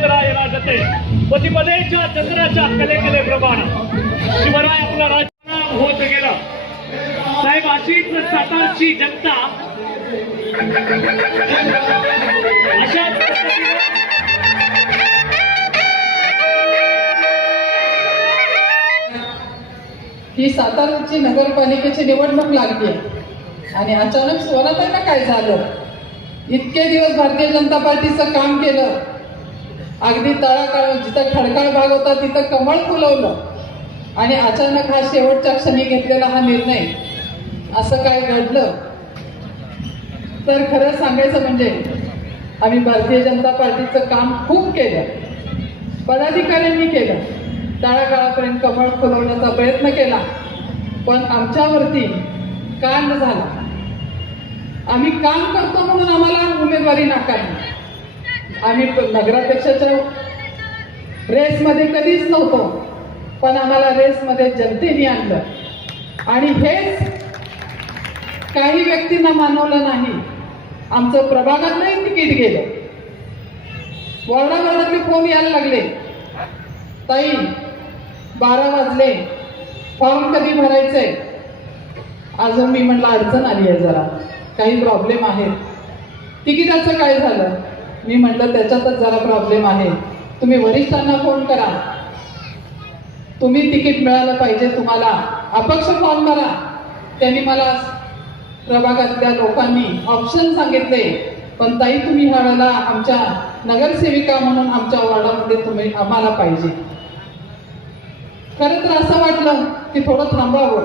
केले पतिपदेच्या चंद्राच्या कले केले प्रमाण. शिवराय आपला राजा होत गेला. साहेब अशीच सातारची जनता अशाच ही साताराची नगरपालिकेची निवडणूक लागली आणि अचानक स्वरातांना काय झालं? इतके दिवस भारतीय जनता पार्टीचं काम केलं. अगदी तळाकाळ जिथं खडकाळ भाग होता तिथं कमळ फुलवलं. आणि अचानक हा शेवटच्या क्षणी घेतलेला हा निर्णय. असं काय घडलं? तर खरं सांगायचं म्हणजे आम्ही भारतीय जनता पार्टीचं काम खूप केलं. पदाधिकाऱ्यांनी केलं. तळागाळापर्यंत कमळ फुलवण्याचा प्रयत्न केला. पण आमच्यावरती कांड झाला. आम्ही काम करतो म्हणून आम्हाला उमेदवारी नाकारली. आम्ही नगराध्यक्षाच्या रेसमध्ये कधीच नव्हतो पण आम्हाला रेसमध्ये जनतेने आणलं. आणि हेच काही व्यक्तींना मानवलं नाही. आमचं प्रभागातलंही तिकीट गेलं. वॉर्डावॉर्डातले फोन यायला लागले. ताई बारा वाजले. फॉर्म कधी भरायचंय? अजून मी म्हटलं अडचण आली आहे जरा. काही प्रॉब्लेम आहेत. तिकिटाचं काय झालं? मी म्हटलं त्याच्यातच जरा प्रॉब्लेम आहे. तुम्ही वरिष्ठांना फोन करा. तुम्ही तिकीट मिळालं पाहिजे तुम्हाला. अपक्ष फॉर्म करा. त्यांनी मला प्रभागातल्या लोकांनी ऑप्शन सांगितले. पण ताई तुम्ही ह्या वेळेला आमच्या नगरसेविका म्हणून आमच्या वॉर्डामध्ये तुम्ही आम्हाला पाहिजे. खरं तर असं वाटलं की थोडं थांबावं.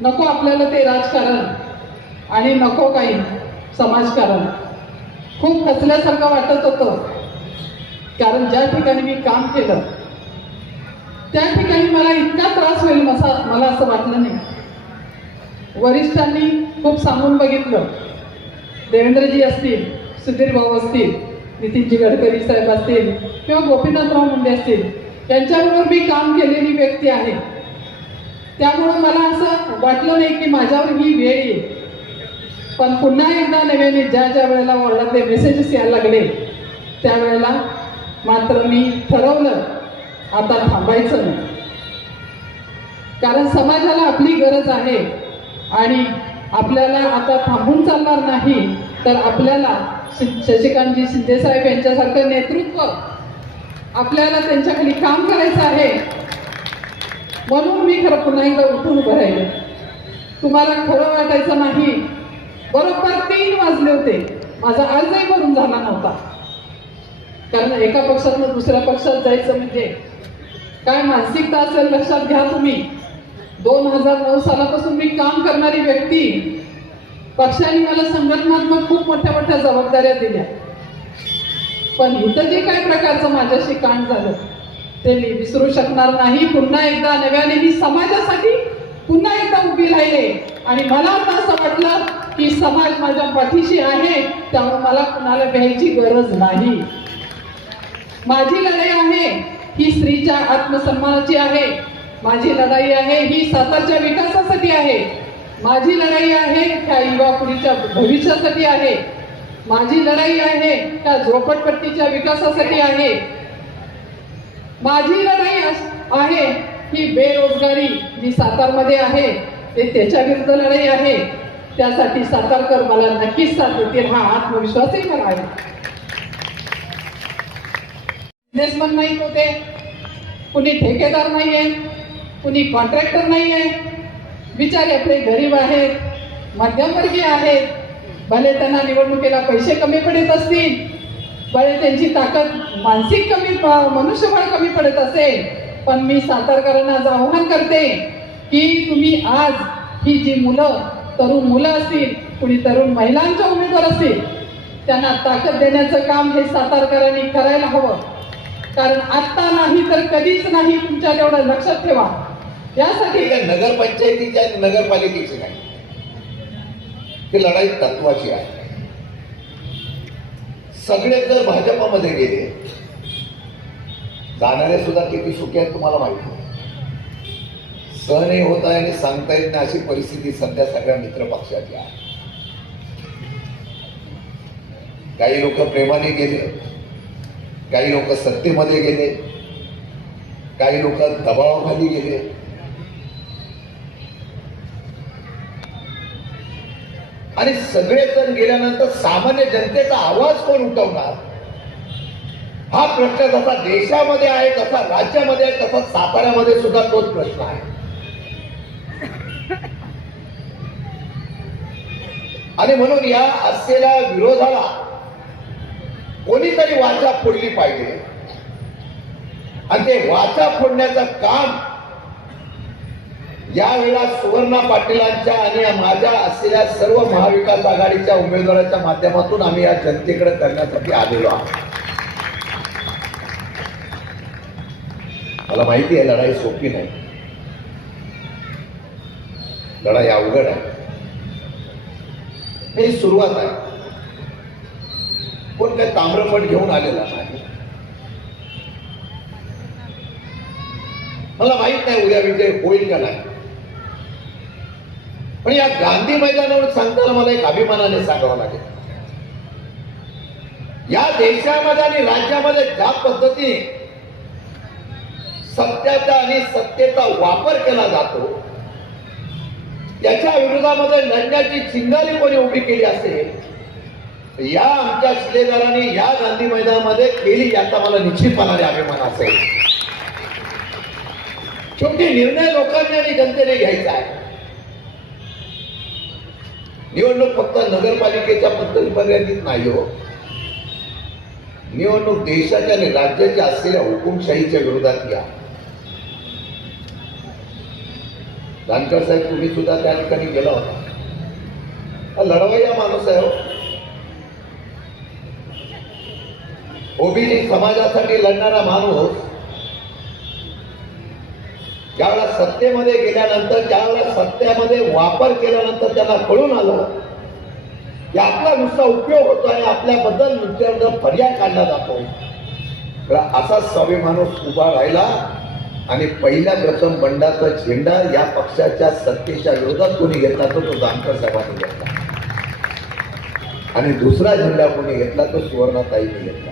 नको आपल्याला ते राजकारण आणि नको काही समाजकारण. खूप खचल्यासारखं वाटत होतं. कारण ज्या ठिकाणी मी काम केलं त्या ठिकाणी मला इतका त्रास होईल मसा मला असं वाटलं नाही. वरिष्ठांनी खूप सांगून बघितलं. देवेंद्रजी असतील सुधीर भाऊ असतील नितीनजी गडकरी साहेब असतील किंवा गोपीनाथराव मुंडे असतील यांच्याबरोबर मी काम केलेली व्यक्ती आहे. त्यामुळं मला असं वाटलं नाही की माझ्यावर ही वेळ येईल. पण पुन्हा एकदा नव्याने ज्या ज्या वेळेला वॉर्डातले मेसेजेस यायला लागले त्यावेळेला मात्र मी ठरवलं आता थांबायचं नाही. कारण समाजाला आपली गरज आहे आणि आपल्याला आता थांबून चालणार नाही तर आपल्याला शि- शशिकांतजी शिंदेसाहेब यांच्यासारखं नेतृत्व आपल्याला त्यांच्याखाली काम करायचं आहे. म्हणून मी खरं पुन्हा एकदा उठून उभं राहिलं. तुम्हाला खरं वाटायचं नाही बरोबर तीन वाजले होते. माझा अर्जही भरून झाला नव्हता. कारण एका पक्षातून दुसऱ्या पक्षात जायचं म्हणजे काय मानसिकता असेल लक्षात घ्या तुम्ही. दोन हजार नऊ सालापासून मी काम करणारी व्यक्ती. पक्षाने मला संघटनात्मक खूप मोठ्या मोठ्या जबाबदाऱ्या दिल्या. पण इथं जे काय प्रकारचं माझ्याशी कांड झालं ते मी विसरू शकणार नाही. पुन्हा एकदा नव्याने मी समाजासाठी पुन्हा एकदा उभी राहिले. आणि मला पण असं वाटलं की समाज माझ्या पाठीशी आहे त्यामुळे मला कुणाला भ्यायची गरज नाही. माझी लढाई आहे ही स्त्रीच्या आत्मसन्मानाची आहे. माझी लढाई आहे ही स्वतःच्या विकासासाठी आहे. माझी लढाई आहे त्या युवा पिढीच्या भविष्यासाठी आहे. माझी लढाई आहे त्या झोपडपट्टीच्या विकासासाठी आहे. माझी लढाई आहे ही बेरोजगारी जी सातारमध्ये आहे. ते त्याच्या विरुद्ध लढाई आहे. त्यासाठी सातारकर मला नक्कीच साथ देतील हा आत्मविश्वासही मला आहे. बिझनेसमन नाही होते. कुणी ठेकेदार नाहीये. कुणी कॉन्ट्रॅक्टर नाहीये. बिचारे आपले गरीब आहेत. मध्यमवर्गीय आहेत. भले त्यांना निवडणुकीला पैसे कमी पडत असतील भले त्यांची ताकद मानसिक कमी मनुष्यबळ कमी पडत असेल पण मी सातारकरांना आज आव्हान करते. की तुम्ही आज ही जी मुलं तरुण मुलं असतील कुणी तरुण महिलांच्या उमेदवार असतील त्यांना ताकद देण्याचं काम हे सातारकरांनी करायला हवं. कारण आत्ता नाही तर कधीच नाही तुमच्या तेवढं लक्षात ठेवा. यासाठी ठीक नगरपंचायतीची आणि नगरपालिकेची नाही. ही लढाई तत्वाची आहे. सगळे जर भाजपमध्ये गेले जाणारे सुद्धा किती सुखी आहेत तुम्हाला माहिती आहे. सहनही होत आहे आणि सांगता येत नाही अशी परिस्थिती सध्या सगळ्या मित्र पक्षाची आहे. काही लोक प्रेमाने गेले काही लोक सत्तेमध्ये गेले काही लोक दबावाखाली गेले. आणि सगळेजण गेल्यानंतर सामान्य जनतेचा आवाज कोण उठवणार? हा प्रश्न जसा देशामध्ये आहे तसा राज्यामध्ये आहे तसा साताऱ्यामध्ये सुद्धा तोच प्रश्न आहे. आणि म्हणून या असलेल्या विरोधाला कोणीतरी वाचा फोडली पाहिजे. आणि ते वाचा फोडण्याचं काम यावेळेला सुवर्णा पाटीलांच्या आणि माझ्या असलेल्या सर्व महाविकास आघाडीच्या उमेदवाराच्या माध्यमातून आम्ही या जनतेकडे करण्यासाठी आलेलो आहोत. मला माहिती आहे लढाई सोपी नाही. लढाई अवघड आहे. ही सुरुवात आहे. कोण काही ताम्रपट घेऊन आलेला नाही. मला माहीत नाही उद्या विजय होईल का नाही. पण या गांधी मैदानावर सांगताना मला एक अभिमानाने सांगावं लागेल. या देशामध्ये आणि राज्यामध्ये ज्या पद्धतीने सत्याचा आणि सत्तेचा वापर केला जातो त्याच्या विरोधामध्ये लढण्याची चिंगारी कोणी उभी केली असेल? या आमच्या शिलेदारांनी या गांधी मैदानामध्ये केली याचा मला निश्चितपणाने अभिमान असेल. शेवटी निर्णय लोकांनी आणि जनतेने घ्यायचा आहे. निवडणूक फक्त नगरपालिकेच्या बद्दल मर्यादित नाही हो. निवडणूक देशाच्या आणि राज्याच्या असलेल्या हुकुमशाहीच्या विरोधात घ्या जानकर साहेब तुम्ही सुद्धा त्या ठिकाणी गेला होता. लढवय्या माणूस आहे हो. ओबीसी समाजासाठी लढणारा माणूस ज्यावेळेला सत्तेमध्ये गेल्यानंतर ज्यावेळेला सत्तेमध्ये वापर केल्यानंतर त्यांना कळून आलं की आपला नुसता उपयोग होतो आणि आपल्याबद्दल नुसत्याबद्दल पर्याय काढला जातो तर असा सवे माणूस उभा राहिला. आणि पहिल्या प्रथम बंडाचा झेंडा या पक्षाच्या सत्तेच्या विरोधात कोणी घेतला तो तो जानकर साहेबांनी घेतला. आणि दुसरा झेंडा कोणी घेतला तो सुवर्णाताईने घेतला.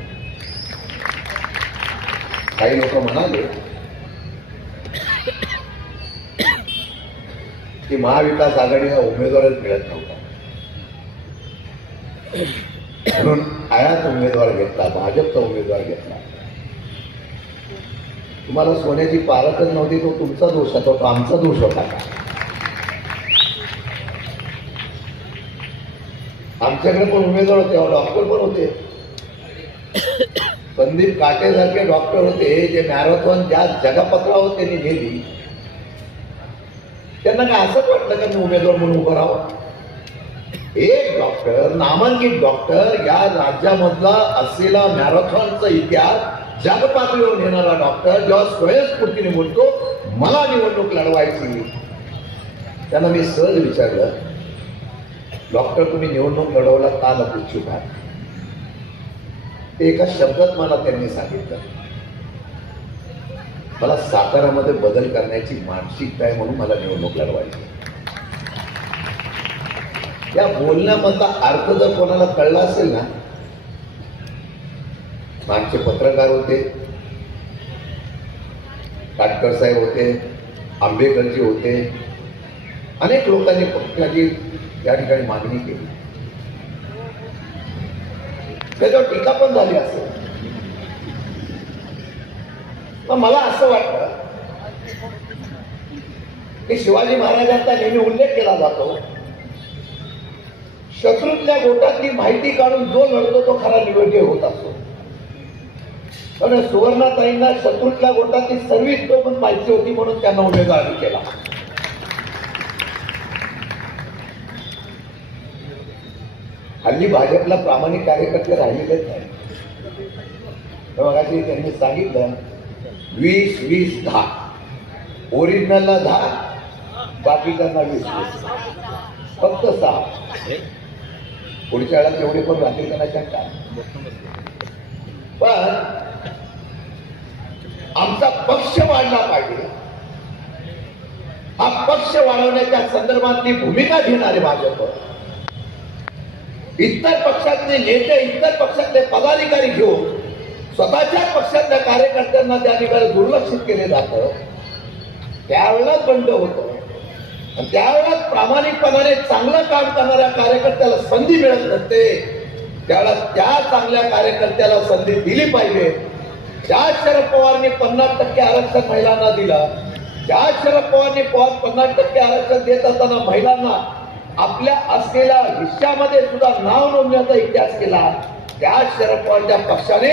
काही लोक म्हणाले की महाविकास आघाडीला उमेदवारच मिळत नव्हता. म्हणून आयात उमेदवार घेतला भाजपचा उमेदवार घेतला. तुम्हाला सोन्याची पारखच नव्हती तो तुमचा दोष होता तो आमचा दोष होता. का आमच्याकडे पण उमेदवार होते डॉक्टर पण होते. संदीप काटेसारखे डॉक्टर होते जे मॅरेथॉन ज्या जगपत्रावर त्यांनी नेली. त्यांना काय असंच वाटलं का मी उमेदवार म्हणून उभं राहावं? एक डॉक्टर नामांकित डॉक्टर या राज्यामधला असलेला मॅरेथॉनचा इतिहास जगपातळीवर नेणारा डॉक्टर जेव्हा स्वयंस्फूर्तीने बोलतो मला निवडणूक लढवायची. त्यांना मी सहज विचारलं डॉक्टर तुम्ही निवडणूक लढवला का नको इच्छुक आहात? ते एका शब्दात मला त्यांनी सांगितलं मला सातारामध्ये बदल करण्याची मानसिकता आहे म्हणून मला निवडणूक लढवायची या बोलण्यामधला अर्थ जर कोणाला कळला असेल ना आमचे पत्रकार होते काटकर साहेब होते आंबेकरजी होते अनेक लोकांनी पक्षाची या ठिकाणी मागणी केली. त्याच्यावर टीका पण झाली असेल. पण मला असं वाटतं की शिवाजी महाराजांचा नेहमी उल्लेख केला जातो शत्रूतल्या गोटातली माहिती काढून जो लढतो तो खरा निवडणूक होत असतो. पण सुवर्णाताईंना शत्रूतल्या गोटाची सर्विस तो पण माहिती होती म्हणून त्यांना उमेदवारी केला. हल्ली भाजपला प्रामाणिक कार्यकर्ते राहिलेलेच नाही मगाशी त्यांनी सांगितलं वीस वीस दहा. ओरिजिनलला दहा बाकीच्यांना वीस वीस. फक्त सहा. पुढच्या वेळात एवढे पण राहतील त्यांना शंका पण आमचा पक्ष वाढला पाहिजे. हा पक्ष वाढवण्याच्या संदर्भातली भूमिका घेणारे भाजप. इतर पक्षातले नेते इतर पक्षातले पदाधिकारी घेऊन स्वतःच्या पक्षातल्या कार्यकर्त्यांना त्या ठिकाणी दुर्लक्षित केले जातं. त्यावेळेलाच बंड होतं. आणि त्यावेळेला प्रामाणिकपणाने चांगलं काम करणाऱ्या कार्यकर्त्याला संधी मिळत नसते. त्यावेळेला त्या चांगल्या कार्यकर्त्याला संधी दिली पाहिजे. ज्या शरद पवारने पन्नास टक्के आरक्षण महिलांना दिलं ज्या शरद पवारने पवार पन्नास टक्के आरक्षण देत असताना महिलांना आपल्या असलेल्या हिश्श्यामध्ये सुद्धा नाव नोंदण्याचा इतिहास केला. त्या शरद पवारच्या पक्षाने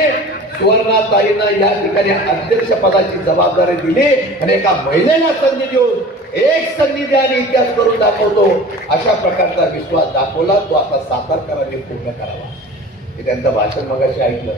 सुवर्णाताईंना या ठिकाणी अध्यक्ष पदाची जबाबदारी दिली आणि एका महिलेला संधी देऊन एक संधी द्या आणि इतिहास करून दाखवतो अशा प्रकारचा विश्वास दाखवला. तो आता सातारकरांनी पूर्ण करावा. हे त्यांचं भाषण मगाशी ऐकलं.